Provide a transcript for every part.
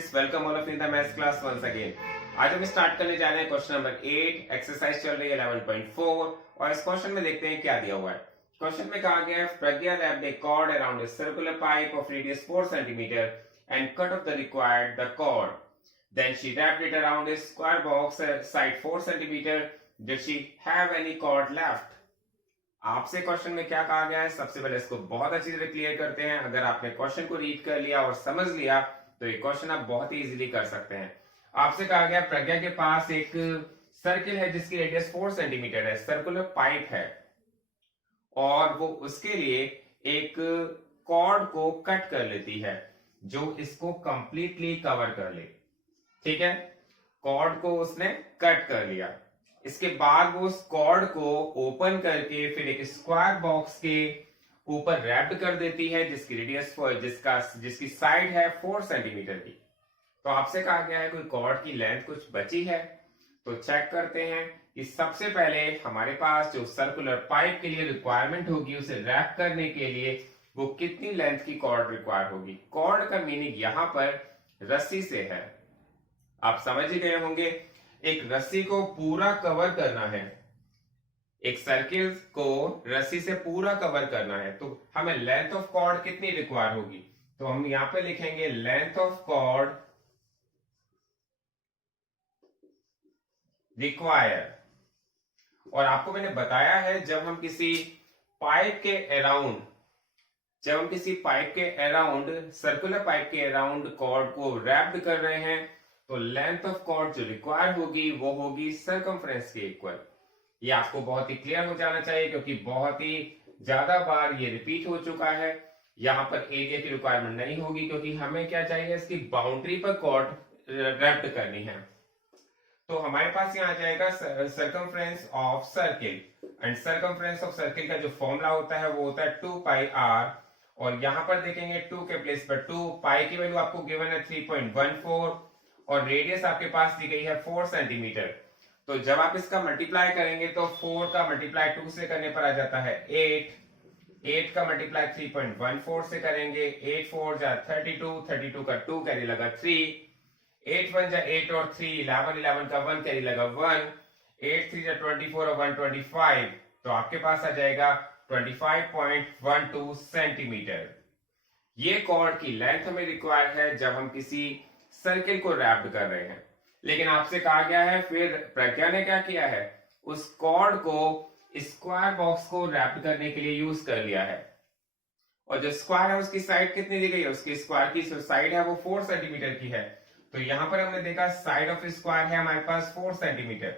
Friends, welcome all of in the maths class once again. आज हम start करने जा रहे हैं क्वेश्चन नंबर 8। एक्सरसाइज चल रही है 11.4 और इस क्वेश्चन में देखते हैं क्या दिया हुआ है। क्वेश्चन में कहा गया है प्रज्ञा wrapped a cord around a circular pipe of radius 4 cm and cut off the required the cord. Then she wrapped it around a square box side 4 cm. Did she have any cord left? आपसे question में क्या कहा गया है, सबसे पहले इसको बहुत अच्छी तरह क्लियर करते हैं। अगर आपने क्वेश्चन को रीड कर लिया और समझ लिया तो ये क्वेश्चन आप बहुत ही इजीली कर सकते हैं। आपसे कहा गया प्रज्ञा के पास एक सर्किल है जिसकी रेडियस 4 सेंटीमीटर है, सर्कुलर पाइप है और वो उसके लिए एक कॉर्ड को कट कर लेती है जो इसको कंप्लीटली कवर कर ले। ठीक है, कॉर्ड को उसने कट कर लिया। इसके बाद वो उस कॉर्ड को ओपन करके फिर एक स्क्वायर बॉक्स के ऊपर रैप्ड कर देती है जिसकी रेडियस जिसकी साइड है 4 सेंटीमीटर की। तो आपसे कहा गया है कोई कॉर्ड की लेंथ कुछ बची है, तो चेक करते हैं कि सबसे पहले हमारे पास जो सर्कुलर पाइप के लिए रिक्वायरमेंट होगी उसे रैप करने के लिए वो कितनी लेंथ की कॉर्ड रिक्वायर होगी। कॉर्ड का मीनिंग यहां पर रस्सी से है, आप समझ ही गए होंगे। एक रस्सी को पूरा कवर करना है, एक सर्किल को रस्सी से पूरा कवर करना है, तो हमें लेंथ ऑफ कॉर्ड कितनी रिक्वायर होगी। तो हम यहां पे लिखेंगे लेंथ ऑफ कॉर्ड रिक्वायर। और आपको मैंने बताया है जब हम किसी पाइप के अराउंड सर्कुलर पाइप के अराउंड कॉर्ड को रैप्ड कर रहे हैं तो लेंथ ऑफ कॉर्ड जो रिक्वायर होगी वो होगी सर्कमफ्रेंस के इक्वल। ये आपको बहुत ही क्लियर हो जाना चाहिए क्योंकि बहुत ही ज्यादा बार ये रिपीट हो चुका है। यहां पर एरिया की रिक्वायरमेंट नहीं होगी क्योंकि हमें क्या चाहिए, इसकी बाउंड्री पर कॉर्ड रैप्ड करनी है। तो हमारे पास यहाँ आ जाएगा circumference of circle, and circumference of circle का जो फॉर्मूला होता है वो होता है 2 पाई आर। और यहां पर देखेंगे 2 के प्लेस पर 2, पाई की वैल्यू आपको गिवन है 3.14 और रेडियस आपके पास दी गई है 4 सेंटीमीटर। तो जब आप इसका मल्टीप्लाई करेंगे तो 4 का मल्टीप्लाई 2 से करने पर आ जाता है 8 का मल्टीप्लाई 3.14 से करेंगे 8 4 जा 32 का 2 कैरी लगा 3, 8 1 जा 8 और 3 11 का 1 कैरी लगा 1, 8 3 जा 24 और 125, तो आपके पास आ जाएगा 25.12 सेंटीमीटर। ये कॉर्ड की लेंथ हमें रिक्वायर है जब हम किसी सर्किल को रैप्ड कर रहे हैं। लेकिन आपसे कहा गया है फिर प्रज्ञा ने क्या किया है, उस कॉर्ड को स्क्वायर बॉक्स को रैप्ड करने के लिए यूज कर लिया है। और जो स्क्वायर है उसकी साइड कितनी दी गई है, उसकी स्क्वायर की जो साइड है वो 4 सेंटीमीटर की है। तो यहां पर हमने देखा साइड ऑफ स्क्वायर है हमारे पास 4 सेंटीमीटर,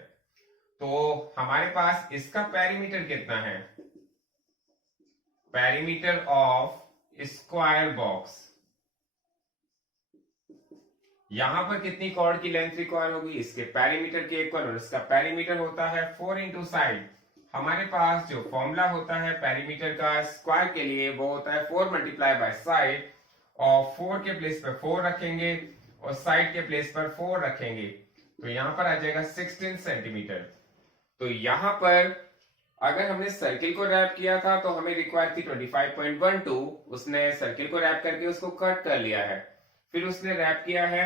तो हमारे पास इसका पेरीमीटर कितना है, पेरीमीटर ऑफ स्क्वायर बॉक्स। यहां पर कितनी कॉर्ड की लेंथ रिक्वायर होगी, इसके पेरीमीटर के इक्वल, और इसका पेरीमीटर होता है 4 इंटू साइड। हमारे पास जो फॉर्मूला होता है पेरीमीटर का स्क्वायर के लिए वो होता है 4 मल्टीप्लाई बाय साइड, और 4 के प्लेस पर 4 रखेंगे और साइड के प्लेस पर 4 रखेंगे, तो यहां पर आ जाएगा 16 सेंटीमीटर। तो यहां पर अगर हमने सर्किल को रैप किया था तो हमें रिक्वायर थी 25.12, उसने सर्किल को रैप करके उसको कट कर लिया है। फिर उसने रैप किया है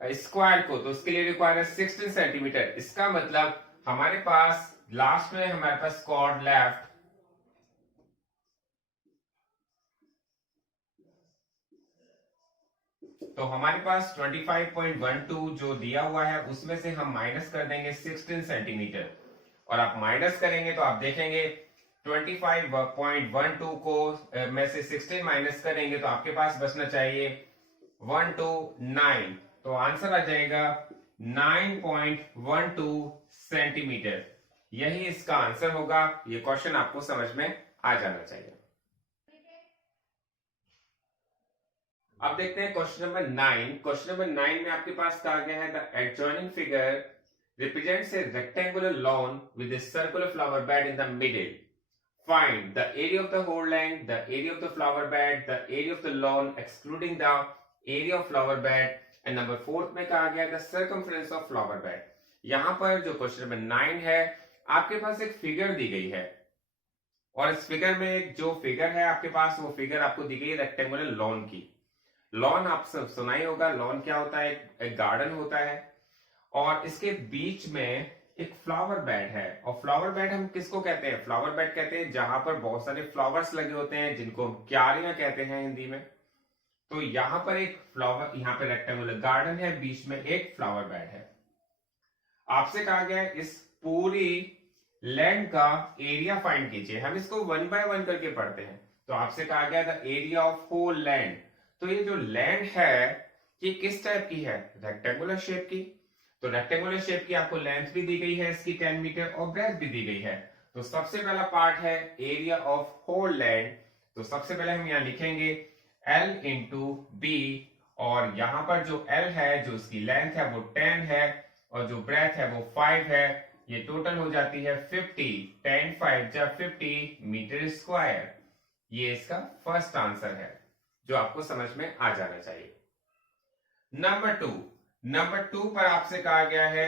स्क्वायर को, तो उसके लिए रिक्वायर है 16 सेंटीमीटर। इसका मतलब हमारे पास लास्ट में हमारे पास कॉर्ड लेफ्ट तो हमारे पास 25.12 जो दिया हुआ है उसमें से हम माइनस कर देंगे 16 सेंटीमीटर, और आप माइनस करेंगे तो आप देखेंगे 25.12 को में से 16 माइनस करेंगे तो आपके पास बचना चाहिए 129, तो आंसर आ जाएगा 9.12 सेंटीमीटर। यही इसका आंसर होगा। ये क्वेश्चन आपको समझ में आ जाना चाहिए। अब देखते हैं क्वेश्चन नंबर 9। क्वेश्चन नंबर 9 में आपके पास कहा गया है the adjoining figure represents a rectangular lawn with a circular flower bed in the middle. Find the area of the whole length, the area of the flower bed, the area of the lawn excluding the area of flower bed, and number 4 में कहा गया the circumference of flower bed. यहां पर जो question number 9 है आपके पास एक figure दी गई है, और इस फिगर में जो फिगर है आपके पास वो फिगर आपको दी गई है रेक्टेंगुलर लॉन की। लॉन आप सब सुना ही होगा, लॉन क्या होता है, एक गार्डन होता है और इसके बीच में एक फ्लावर बेड है। और फ्लावर बेड हम किसको कहते हैं, फ्लावर बेड कहते हैं जहां पर बहुत सारे फ्लावर्स लगे होते हैं, जिनको हम क्यारियां कहते हैं हिंदी में। तो यहाँ पर एक फ्लावर, यहाँ पे रेक्टेंगुलर गार्डन है, बीच में एक फ्लावर बेड है। आपसे कहा गया है इस पूरी लैंड का एरिया फाइंड कीजिए। हम इसको 1 बाय 1 करके पढ़ते हैं। तो आपसे कहा गया the area of whole land. तो ये जो लैंड है ये किस टाइप की है, रेक्टेंगुलर शेप की। तो रेक्टेंगुलर शेप की आपको लेंथ भी दी गई है इसकी 10 मीटर और ब्रेथ भी दी गई है। तो सबसे पहला पार्ट है एरिया ऑफ होल लैंड। तो सबसे पहले हम यहाँ लिखेंगे L इंटू बी, और यहां पर जो L है, जो उसकी लेंथ है वो 10 है और जो ब्रेथ है वो 5 है। ये टोटल हो जाती है 50, 10 5 जा 50 मीटर स्क्वायर। ये इसका फर्स्ट आंसर है जो आपको समझ में आ जाना चाहिए। नंबर टू पर आपसे कहा गया है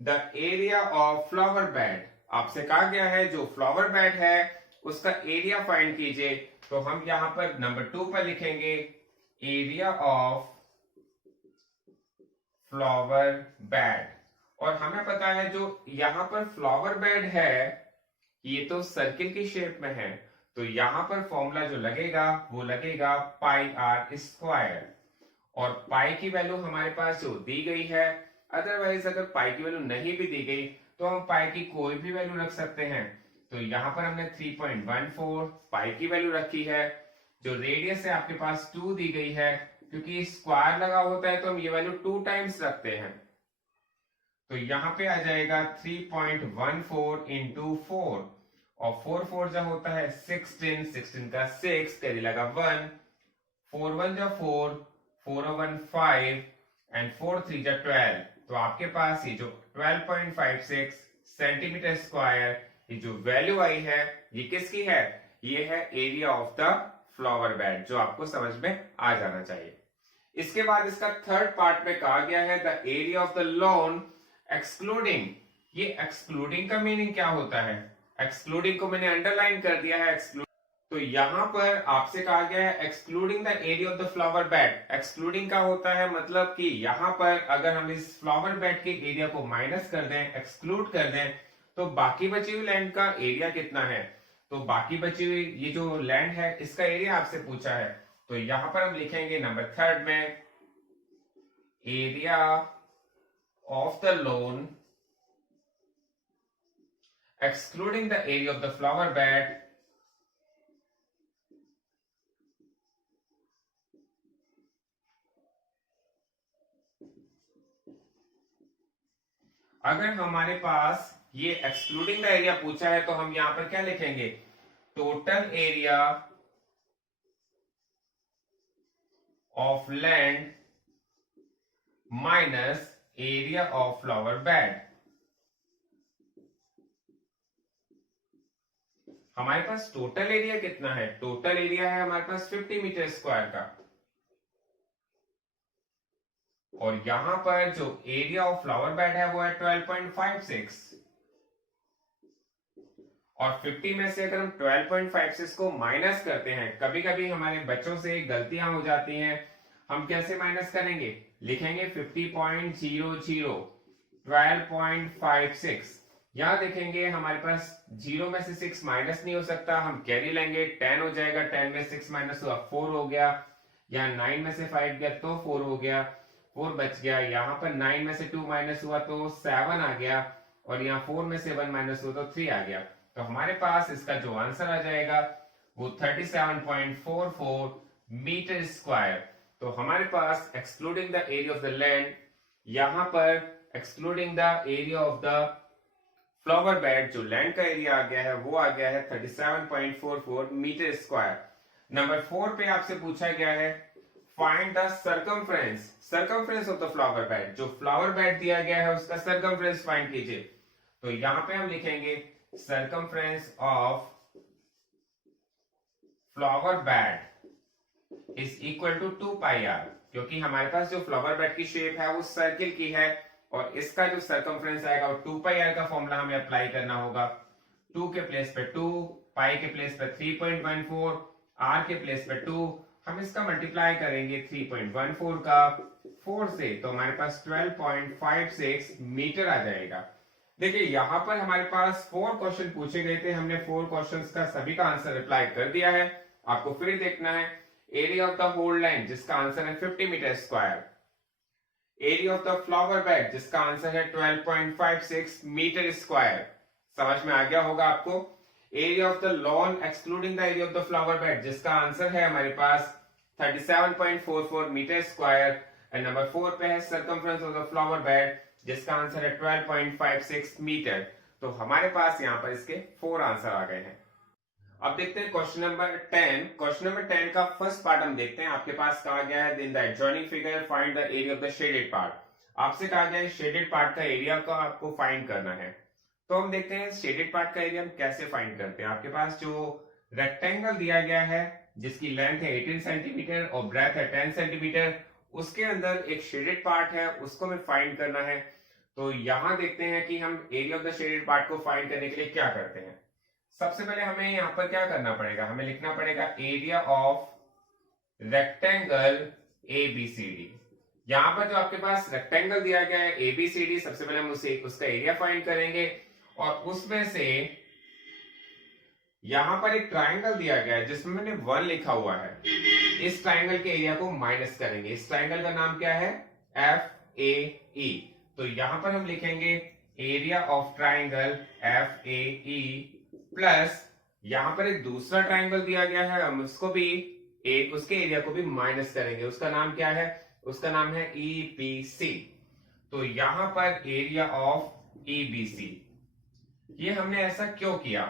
the area of flower bed. आपसे कहा गया है जो फ्लावर बेड है उसका एरिया फाइंड कीजिए। तो हम यहां पर नंबर 2 पर लिखेंगे एरिया ऑफ फ्लावर बेड। और हमें पता है जो यहां पर फ्लावर बेड है ये तो सर्किल की शेप में है, तो यहां पर फॉर्मूला जो लगेगा वो लगेगा पाई आर स्क्वायर। और पाई की वैल्यू हमारे पास जो दी गई है, अदरवाइज अगर पाई की वैल्यू नहीं भी दी गई तो हम पाई की कोई भी वैल्यू रख सकते हैं। तो यहां पर हमने 3.14 पाई की वैल्यू रखी है। जो रेडियस है आपके पास 2 दी गई है, क्योंकि स्क्वायर लगा होता है तो हम ये वैल्यू 2 टाइम्स रखते हैं। तो यहां पे आ जाएगा 3.14 इंटू 4, और 4 4 जो होता है 16, 16 का 6 कैरी लगा 1, 4 1 जा 4, 4 1 5 एंड 4 3 जा 12। तो आपके पास ये जो 12.56 सेंटीमीटर स्क्वायर ये जो वैल्यू आई है ये किसकी है, ये है area of the flower bed, जो आपको समझ में आ जाना चाहिए। इसके बाद इसका थर्ड पार्ट में कहा गया है the area of the lawn excluding. ये एक्सक्लूडिंग का मीनिंग क्या होता है, एक्सक्लूडिंग को मैंने अंडरलाइन कर दिया है एक्सक्लूडिंग। तो यहां पर आपसे कहा गया है excluding the area of the flower bed. Excluding का होता है मतलब कि यहां पर अगर हम इस फ्लावर बेड के एरिया को माइनस कर दें, एक्सक्लूड कर दें, तो बाकी बची हुई लैंड का एरिया कितना है। तो बाकी बची हुई ये जो लैंड है इसका एरिया आपसे पूछा है। तो यहां पर हम लिखेंगे नंबर 3 में area of the lawn excluding the area of the flower bed अगर हमारे पास ये एक्सक्लूडिंग द एरिया पूछा है तो हम यहां पर क्या लिखेंगे, total area of land minus area of flower bed. हमारे पास टोटल एरिया कितना है, टोटल एरिया है हमारे पास 50 मीटर स्क्वायर का, और यहां पर जो एरिया ऑफ फ्लावर बेड है वो है 12.56। और 50 में से अगर हम 12.56 को माइनस करते हैं, कभी कभी हमारे बच्चों से गलतियां हो जाती हैं, हम कैसे माइनस करेंगे, लिखेंगे 50.00 12.56। यहां देखेंगे हमारे पास 0 में से 6 माइनस नहीं हो सकता, हम कैरी लेंगे 10 हो जाएगा, 10 में 6 माइनस हुआ 4 हो गया, यहाँ 9 में से 5 गया तो 4 हो गया, 4 बच गया, यहाँ पर 9 में से 2 माइनस हुआ तो 7 आ गया, और यहाँ 4 में से 1 माइनस हुआ तो 3 आ गया। तो हमारे पास इसका जो आंसर आ जाएगा वो 37.44 मीटर स्क्वायर। तो हमारे पास excluding the area of the land, यहां पर excluding the area of the flower bed, जो लैंड का एरिया आ गया है वो आ गया है 37.44 मीटर स्क्वायर। नंबर 4 पे आपसे पूछा गया है find the circumference of the flower bed. जो फ्लावर बेड दिया गया है उसका सर्कमफ्रेंस फाइंड कीजिए। तो यहां पे हम लिखेंगे circumference of flower bed is equal to 2 pi R, क्योंकि हमारे पास जो फ्लावर बेड की शेप है वो सर्किल की है, और इसका जो सर्कमफ्रेंस आएगा वो 2 पाई आर का फॉर्मूला हमें अप्लाई करना होगा। 2 के प्लेस पे 2, पाई के प्लेस पे 3.14, आर के प्लेस पे 2, हम इसका मल्टीप्लाई करेंगे 3.14 का 4 से, तो हमारे पास 12.56 मीटर आ जाएगा। देखिए यहाँ पर हमारे पास 4 क्वेश्चन पूछे गए थे, हमने 4 क्वेश्चंस का सभी का आंसर रिप्लाई कर दिया है। आपको फिर देखना है area of the whole line जिसका आंसर है 50 metre square, area of the flower bed जिसका आंसर है 12.56 मीटर स्क्वायर, समझ में आ गया होगा आपको। Area of the lawn excluding the area of the flower bed जिसका आंसर है हमारे पास 37.44 मीटर स्क्वायर, एंड नंबर 4 पे है circumference of the flower bed जिसका आंसर है 12.56 मीटर। तो हमारे पास यहाँ पर इसके 4 आंसर आ गए हैं। अब देखते हैं क्वेश्चन नंबर 10। क्वेश्चन नंबर 10 का फर्स्ट पार्ट हम देखते हैं। आपके पास कहा गया है in the adjoining figure find the area of the shaded part. आपसे कहा गया है शेडेड पार्ट का एरिया को आपको फाइंड करना है। तो हम देखते हैं शेडेड पार्ट का एरिया हम कैसे फाइंड करते हैं। आपके पास जो रेक्टेंगल दिया गया है जिसकी लेंथ है 18 सेंटीमीटर और ब्रेथ है 10 सेंटीमीटर, उसके अंदर एक शेडेड पार्ट है, उसको हमें फाइंड करना है। तो यहां देखते हैं कि हम area of the shaded part को फाइंड करने के लिए क्या करते हैं। सबसे पहले हमें यहाँ पर क्या करना पड़ेगा, हमें लिखना पड़ेगा एरिया ऑफ रेक्टेंगल ABCD। यहाँ पर जो आपके पास रेक्टेंगल दिया गया है ABCD, सबसे पहले हम उसका एरिया फाइंड करेंगे और उसमें से यहां पर एक ट्राइंगल दिया गया है जिसमें मैंने 1 लिखा हुआ है, इस ट्राइंगल के एरिया को माइनस करेंगे। इस ट्राइंगल का नाम क्या है, FAE। तो यहां पर हम लिखेंगे area of triangle FAE plus यहां पर एक दूसरा ट्राइंगल दिया गया है, हम उसको भी उसके एरिया को भी माइनस करेंगे। उसका नाम क्या है, उसका नाम है EBC। तो यहां पर एरिया ऑफ EBC, ये हमने ऐसा क्यों किया,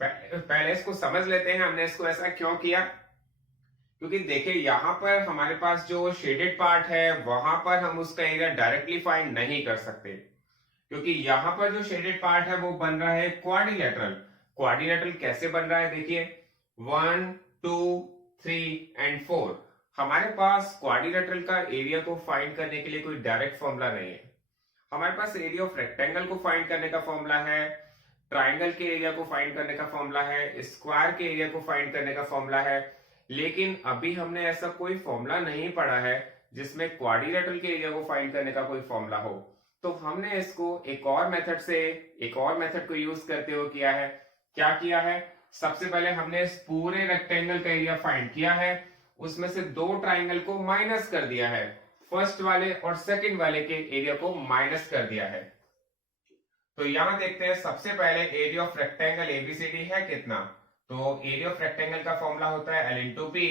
पहले इसको समझ लेते हैं हमने इसको ऐसा क्यों किया। क्योंकि देखिए यहां पर हमारे पास जो शेडेड पार्ट है वहां पर हम उसका एरिया डायरेक्टली फाइंड नहीं कर सकते, क्योंकि यहां पर जो शेडेड पार्ट है वो बन रहा है क्वाड्रिलेटरल। क्वाड्रिलेटरल कैसे बन रहा है, देखिए 1 2 3 एंड 4। हमारे पास क्वाड्रिलेटरल का एरिया को फाइंड करने के लिए कोई डायरेक्ट फॉर्मूला नहीं है। हमारे पास एरिया ऑफ रेक्टेंगल को फाइंड करने का फॉर्मूला है, ट्राइंगल के एरिया को फाइंड करने का फॉर्मूला है, स्क्वायर के एरिया को फाइंड करने का फॉर्मूला है। लेकिन अभी हमने ऐसा कोई फॉर्मूला नहीं पढ़ा है जिसमें क्वाड्रिलेटरल के एरिया को फाइंड करने का कोई फॉर्मूला हो। तो हमने इसको एक और मेथड को यूज करते हुए किया है। क्या किया है, सबसे पहले हमने इस पूरे रेक्टेंगल का एरिया फाइंड किया है, उसमें से 2 ट्राइंगल को माइनस कर दिया है, फर्स्ट वाले और सेकंड वाले के एरिया को माइनस कर दिया है। तो यहां देखते हैं सबसे पहले एरिया ऑफ रेक्टेंगल ABCD है कितना, तो एरिया ऑफ रेक्टेंगल का फॉर्मूला होता है L इंटू B,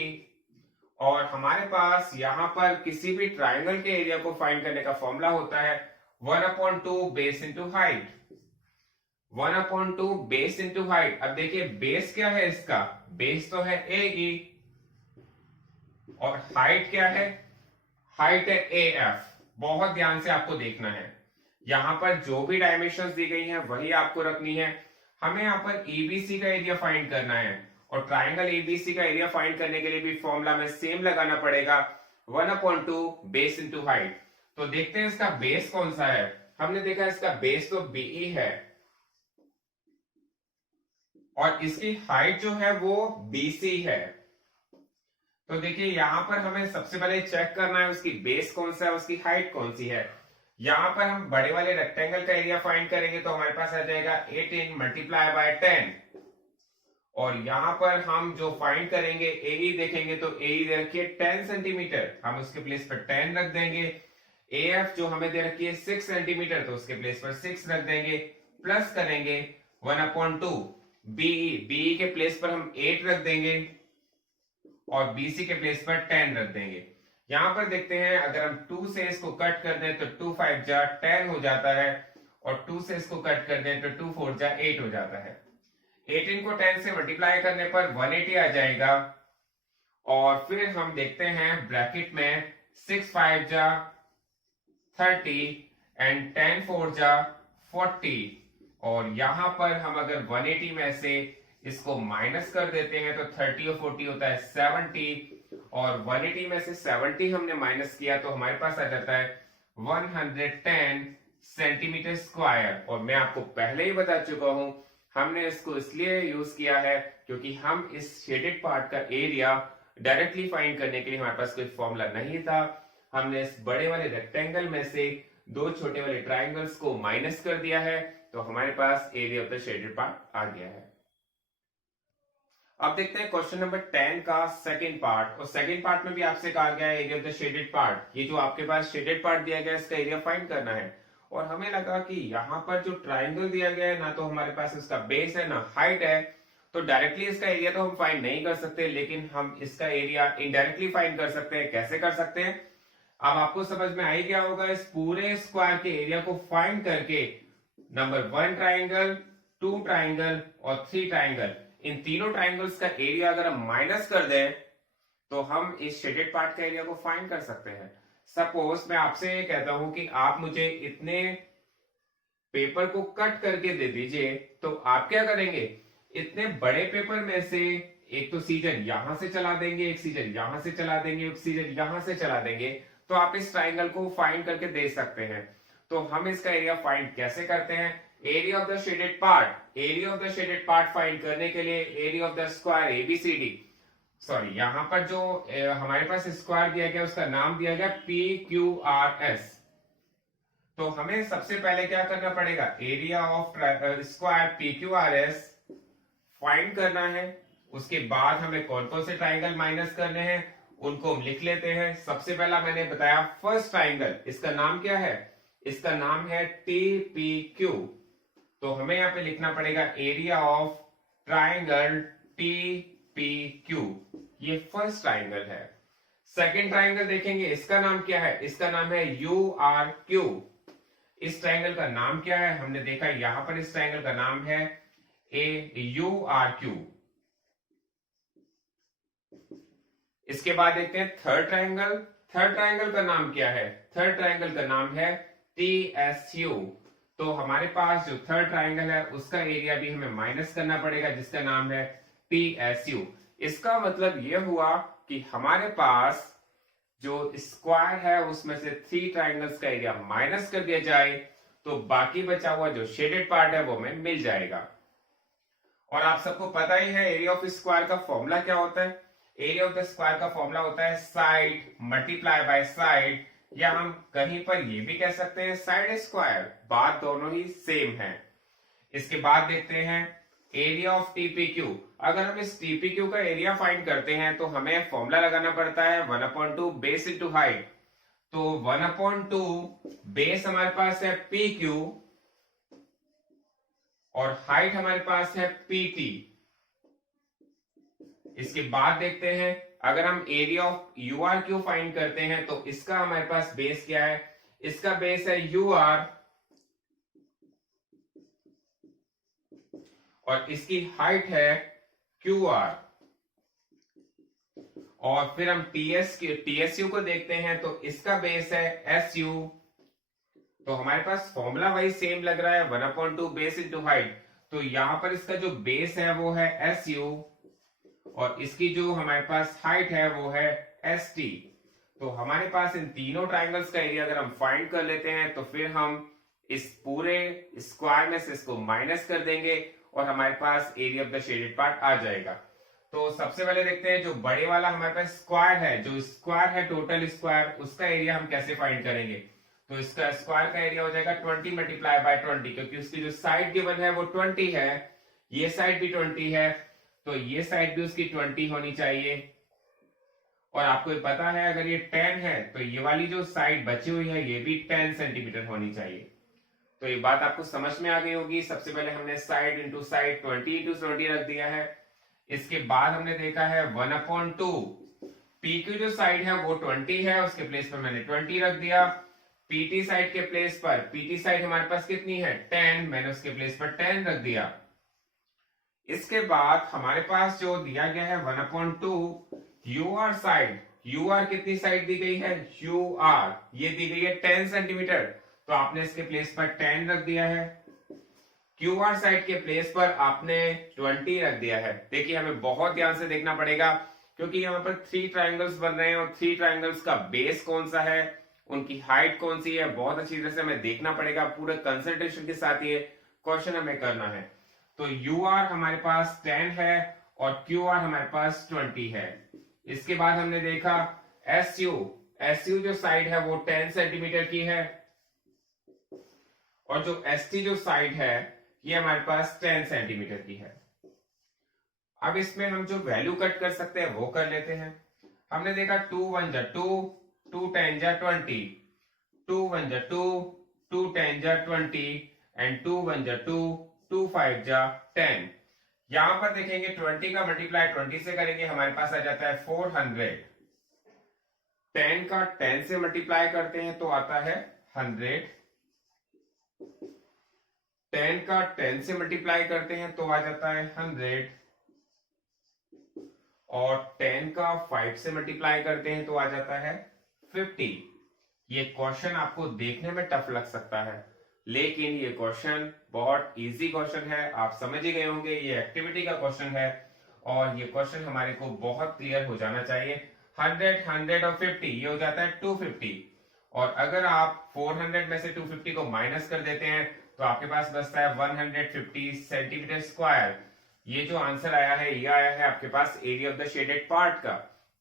और हमारे पास यहां पर किसी भी ट्राइंगल के एरिया को फाइंड करने का फॉर्मूला होता है 1/2 base into height. 1/2 base into height. अब देखिए बेस क्या है इसका, बेस तो है AE और हाइट क्या है, हाइट है AF। बहुत ध्यान से आपको देखना है, यहां पर जो भी डायमेंशंस दी गई हैं वही आपको रखनी है। हमें यहाँ पर EBC का एरिया फाइंड करना है और ट्राइंगल ABC का एरिया फाइंड करने के लिए भी फॉर्मूला में सेम लगाना पड़ेगा 1/2 बेस इंटू हाइट। तो देखते हैं इसका बेस कौन सा है। हमने देखा इसका बेस तो BE है और इसकी हाइट जो है वो BC है। तो देखिए यहां पर हमें सबसे पहले चेक करना है उसकी बेस कौन सा है, उसकी हाइट कौन सी है। यहां पर हम बड़े वाले रेक्टेंगल का एरिया फाइंड करेंगे तो हमारे पास आ जाएगा 18 मल्टीप्लाई बाय 10, और यहां पर हम जो फाइंड करेंगे AE देखेंगे तो AE दे रखी है 10 सेंटीमीटर, हम उसके प्लेस पर 10 रख देंगे। AF जो हमें दे रखी है 6 सेंटीमीटर, तो उसके प्लेस पर 6 रख देंगे, प्लस करेंगे 1/2 BE के प्लेस पर हम 8 रख देंगे और BC के प्लेस पर 10 रख देंगे। यहां पर देखते हैं अगर हम 2 से इसको कट कर दें तो 2 5 जा 10 हो जाता है, और 2 से इसको कट कर दें तो 2 4 जा 8 हो जाता है। 18 को 10 से मल्टीप्लाई करने पर 180 आ जाएगा, और फिर हम देखते हैं ब्रैकेट में 6 5 जा 30 एंड 10 4 जा 40, और यहां पर हम अगर 180 में से इसको माइनस कर देते हैं तो 30 और 40 होता है 70, और 180 में से 70 हमने माइनस किया तो हमारे पास आ जाता है 110 सेंटीमीटर स्क्वायर। और मैं आपको पहले ही बता चुका हूं हमने इसको इसलिए यूज किया है क्योंकि हम इस शेडेड पार्ट का एरिया डायरेक्टली फाइंड करने के लिए हमारे पास कोई फॉर्मूला नहीं था। हमने इस बड़े वाले रेक्टेंगल में से दो छोटे वाले ट्राइंगल्स को माइनस कर दिया है, तो हमारे पास area of the shaded part आ गया है। अब देखते हैं क्वेश्चन नंबर 10 का सेकंड पार्ट। और सेकंड पार्ट में भी आपसे कहा गया है area of the shaded part. ये जो आपके पास शेडेड पार्ट दिया गया है इसका एरिया फाइंड करना है। और हमें लगा कि यहाँ पर जो ट्राइंगल दिया गया है ना तो हमारे पास इसका बेस है ना हाइट है, तो डायरेक्टली इसका एरिया तो हम फाइंड नहीं कर सकते, लेकिन हम इसका एरिया इनडायरेक्टली फाइंड कर सकते हैं। कैसे कर सकते हैं, अब आपको समझ में आ ही गया होगा। इस पूरे स्क्वायर के एरिया को फाइंड करके नंबर 1 ट्राइंगल, 2 ट्राइंगल और 3 ट्राइंगल, इन तीनों ट्राइंगल्स का एरिया अगर हम माइनस कर दें तो हम इस शेडेड पार्ट का एरिया को फाइंड कर सकते हैं। सपोज मैं आपसे ये कहता हूं कि आप मुझे इतने पेपर को कट करके दे दीजिए, तो आप क्या करेंगे, इतने बड़े पेपर में से एक तो सीजर यहां से चला देंगे, एक सीजर यहां से चला देंगे, एक सीजर यहां से चला देंगे, तो आप इस ट्राइंगल को फाइंड करके दे सकते हैं। तो हम इसका एरिया फाइंड कैसे करते हैं, area of the shaded part, area of the shaded part find करने के लिए area of the square ABCD, sorry यहां पर जो हमारे पास स्क्वायर दिया गया उसका नाम दिया गया PQRS। तो हमें सबसे पहले क्या करना पड़ेगा, area of square PQRS find करना है। उसके बाद हमें कौन कौन से ट्राइंगल माइनस करने हैं उनको हम लिख लेते हैं। सबसे पहला मैंने बताया फर्स्ट ट्राइंगल, इसका नाम क्या है, इसका नाम है TPQ। तो हमें यहां पे लिखना पड़ेगा एरिया ऑफ ट्राइंगल TPQ, ये फर्स्ट ट्राइंगल है। सेकंड ट्राइंगल देखेंगे, इसका नाम क्या है, इसका नाम है URQ। इस ट्राइंगल का नाम क्या है, हमने देखा यहां पर इस ट्राइंगल का नाम है URQ। इसके बाद देखते हैं थर्ड ट्राइंगल, थर्ड ट्राइंगल का नाम क्या है, थर्ड ट्राइंगल का नाम है TSU। तो हमारे पास जो थर्ड ट्राइंगल है उसका एरिया भी हमें माइनस करना पड़ेगा, जिसका नाम है TSU। इसका मतलब यह हुआ कि हमारे पास जो स्क्वायर है उसमें से 3 ट्राइंगल्स का एरिया माइनस कर दिया जाए तो बाकी बचा हुआ जो शेडेड पार्ट है वो हमें मिल जाएगा। और आप सबको पता ही है एरिया ऑफ स्क्वायर का फॉर्मूला क्या होता है, एरिया ऑफ द स्क्वायर का फॉर्मूला होता है साइड मल्टीप्लाई बाय साइड, या हम कहीं पर ये भी कह सकते हैं साइड स्क्वायर, बात दोनों ही सेम है। इसके बाद देखते हैं एरिया ऑफ TPQ। अगर हम इस TPQ का एरिया फाइंड करते हैं तो हमें फॉर्मूला लगाना पड़ता है 1/2 बेस इंटू हाइट। तो 1/2 बेस हमारे पास है PQ और हाइट हमारे पास है PT। इसके बाद देखते हैं अगर हम एरिया ऑफ URQ फाइंड करते हैं तो इसका हमारे पास बेस क्या है, इसका बेस है UR और इसकी हाइट है QR। और फिर हम TSU को देखते हैं तो इसका बेस है SU। तो हमारे पास फॉर्मूला वही सेम लग रहा है 1/2 बेस इंटू हाइट। तो यहां पर इसका जो बेस है वो है SU और इसकी जो हमारे पास हाइट है वो है ST। तो हमारे पास इन तीनों ट्राइंगल्स का एरिया अगर हम फाइंड कर लेते हैं तो फिर हम इस पूरे स्क्वायर में से इसको माइनस कर देंगे और हमारे पास area of the shaded part आ जाएगा। तो सबसे पहले देखते हैं जो बड़े वाला हमारे पास स्क्वायर है, जो स्क्वायर है टोटल स्क्वायर, उसका एरिया हम कैसे फाइंड करेंगे। तो इसका स्क्वायर का एरिया हो जाएगा 20 मल्टीप्लाई बाय 20, क्योंकि उसकी जो साइड गिवन है वो 20 है, ये साइड भी 20 है, तो ये साइड भी उसकी 20 होनी चाहिए। और आपको ये पता है अगर ये 10 है तो ये वाली जो साइड बची हुई है ये भी 10 सेंटीमीटर होनी चाहिए। तो ये बात आपको समझ में आ गई होगी। सबसे पहले हमने साइड इंटू साइड 20 इंटू 20 रख दिया है। इसके बाद हमने देखा है 1/2 PQ जो साइड है वो 20 है, उसके प्लेस पर मैंने 20 रख दिया। PT साइड के प्लेस पर, PT साइड हमारे पास कितनी है 10, मैंने उसके प्लेस पर 10 रख दिया। इसके बाद हमारे पास जो दिया गया है 1/2 UR साइड, UR कितनी साइड दी गई है UR, ये दी गई है 10 सेंटीमीटर, तो आपने इसके प्लेस पर 10 रख दिया है। QR साइड के प्लेस पर आपने 20 रख दिया है। देखिए हमें बहुत ध्यान से देखना पड़ेगा क्योंकि यहाँ पर 3 ट्राइंगल्स बन रहे हैं और 3 ट्राइंगल्स का बेस कौन सा है, उनकी हाइट कौन सी है, बहुत अच्छी तरह से हमें देखना पड़ेगा। पूरे कंसंट्रेशन के साथ ये क्वेश्चन हमें करना है। तो UR हमारे पास 10 है और QR हमारे पास 20 है। इसके बाद हमने देखा SU, SU जो साइड है वो 10 सेंटीमीटर की है, और जो ST जो साइड है ये हमारे पास 10 सेंटीमीटर की है। अब इसमें हम जो वैल्यू कट कर सकते हैं वो कर लेते हैं। हमने देखा 2 1 जा 2, 2 10 जा 20, 2 1 जा 2, 2 10 जा 20 एंड 2 1 जा 2, 2 5 जा 10। यहां पर देखेंगे 20 का मल्टीप्लाई 20 से करेंगे, हमारे पास आ जाता है 400। 10 का 10 से मल्टीप्लाई करते हैं तो आता है 100। 10 का 10 से मल्टीप्लाई करते हैं तो आ जाता है 100, और 10 का 5 से मल्टीप्लाई करते हैं तो आ जाता है 50। ये क्वेश्चन आपको देखने में टफ लग सकता है, लेकिन ये क्वेश्चन बहुत इजी क्वेश्चन है। आप समझ ही गए होंगे ये एक्टिविटी का क्वेश्चन है, और ये क्वेश्चन हमारे को बहुत क्लियर हो जाना चाहिए। 100 100 और 50 ये हो जाता है 250, और अगर आप 400 में से 250 को माइनस कर देते हैं तो आपके पास बचता है 150 सेंटीमीटर स्क्वायर। ये जो आंसर आया है ये आया है आपके पास area of the shaded part का।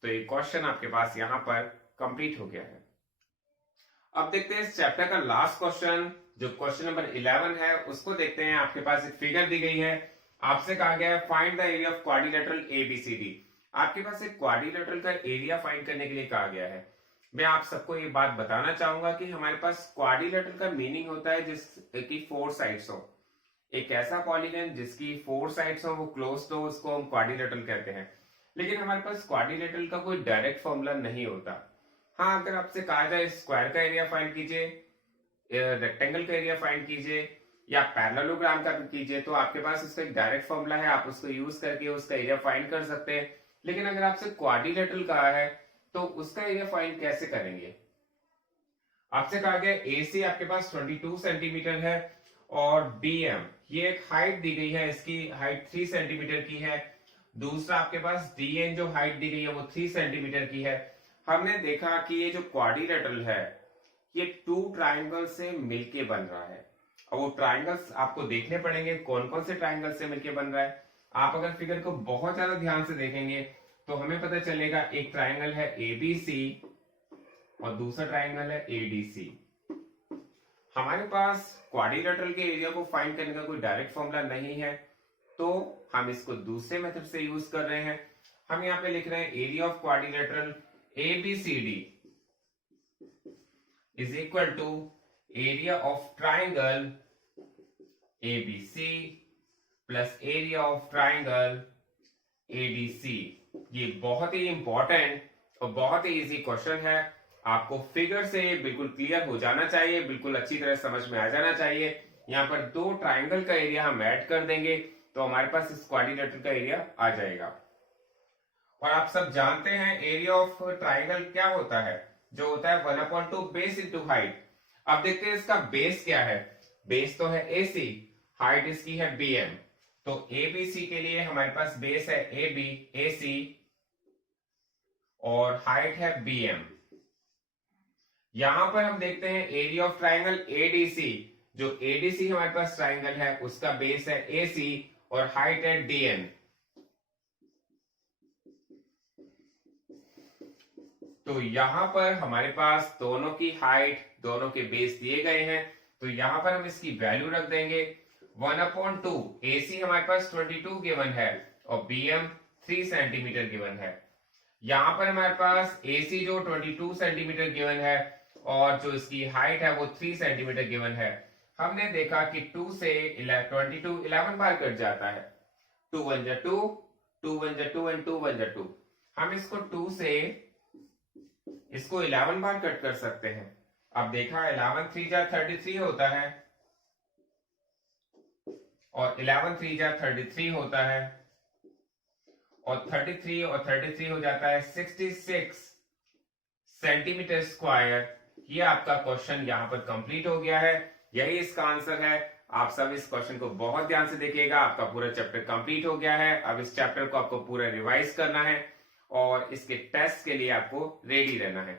तो ये क्वेश्चन आपके पास यहाँ पर कंप्लीट हो गया है। अब देखते हैं इस चैप्टर का लास्ट क्वेश्चन, जो क्वेश्चन नंबर 11 है उसको देखते हैं। आपके पास एक फिगर दी गई है, आपसे कहा गया है find the area of quadrilateral ABCD। आपके पास एक क्वाड्रिलेटरल का एरिया फाइंड करने के लिए कहा गया है। मैं आप सबको ये बात बताना चाहूंगा कि हमारे पास क्वाड्रिलेटरल का मीनिंग होता है जिसकी 4 साइड्स हो। एक ऐसा पॉलीगन जिसकी 4 साइड्स हो, वो क्लोज्ड हो, उसको हम क्वाड्रिलेटरल कहते हैं। लेकिन हमारे पास क्वाड्रिलेटरल का कोई डायरेक्ट फॉर्मूला नहीं होता। हाँ, अगर आपसे कहा जाए स्क्वायर का एरिया फाइंड कीजिए, रेक्टेंगल का एरिया फाइंड कीजिए, या पैरेललोग्राम का कीजिए, तो आपके पास उसका एक डायरेक्ट फॉर्मूला है, आप उसको यूज करके उसका एरिया फाइंड कर सकते हैं। लेकिन अगर आपसे क्वाड्रिलेटरल कहा है तो उसका एरिया फाइंड कैसे करेंगे? आपसे कहा गया AC आपके पास 22 सेंटीमीटर है, और BM ये एक हाइट दी गई है, इसकी हाइट 3 सेंटीमीटर की है। दूसरा आपके पास DN जो हाइट दी गई है वो 3 सेंटीमीटर की है। हमने देखा कि ये जो क्वाड्रिलेटरल है ये 2 ट्राइंगल से मिलके बन रहा है। अब वो ट्राइंगल्स आपको देखने पड़ेंगे, कौन कौन से ट्राइंगल से मिलके बन रहा है। आप अगर फिगर को बहुत ज्यादा ध्यान से देखेंगे तो हमें पता चलेगा एक ट्राइंगल है ABC और दूसरा ट्राइंगल है ADC। हमारे पास क्वाड्रिलेटरल के एरिया को फाइंड करने का कोई डायरेक्ट फॉर्मूला नहीं है, तो हम इसको दूसरे मेथड से यूज कर रहे हैं। हम यहाँ पे लिख रहे हैं area of quadrilateral ABCD is equal to area of triangle ABC plus area of triangle ADC। ये बहुत ही इंपॉर्टेंट और बहुत ही इजी क्वेश्चन है। आपको फिगर से बिल्कुल क्लियर हो जाना चाहिए, बिल्कुल अच्छी तरह समझ में आ जाना चाहिए। यहाँ पर 2 ट्राइंगल का एरिया हम ऐड कर देंगे तो हमारे पास इस क्वाड्रिलेटरल का एरिया आ जाएगा। और आप सब जानते हैं एरिया ऑफ ट्राइंगल क्या होता है, जो होता है 1/2 बेस इंटू हाइट। अब देखते हैं इसका बेस क्या है। बेस तो है AC, हाइट इसकी है BM, तो ABC के लिए हमारे पास बेस है AC और हाइट है BM। यहां पर हम देखते हैं एरिया ऑफ ट्राइंगल ADC, जो ADC हमारे पास ट्राइंगल है उसका बेस है AC और हाइट है DN। तो यहां पर हमारे पास दोनों की हाइट, दोनों के बेस दिए गए हैं, तो यहां पर हम इसकी वैल्यू रख देंगे 1/2। AC हमारे पास 22 गिवन है और BM 3 सेंटीमीटर गिवन है। यहां पर हमारे पास AC जो 22 सेंटीमीटर गिवन है और जो इसकी हाइट है वो 3 सेंटीमीटर गिवन है। हमने देखा कि 2 से 22 11 बार कट जाता है। 2 1 जा 2, 2 1 जा 2 एंड 2 1 जा 2। हम इसको 2 से इसको 11 बार कट कर सकते हैं। अब देखा 11 3 जा 33 होता है और 11 3 जा 33 होता है, और 33 और 33 हो जाता है 66 सेंटीमीटर स्क्वायर। ये आपका क्वेश्चन यहाँ पर कंप्लीट हो गया है, यही इसका आंसर है। आप सब इस क्वेश्चन को बहुत ध्यान से देखिएगा। आपका पूरा चैप्टर कंप्लीट हो गया है। अब इस चैप्टर को आपको पूरा रिवाइज करना है और इसके टेस्ट के लिए आपको रेडी रहना है।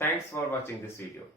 Thanks for watching this video.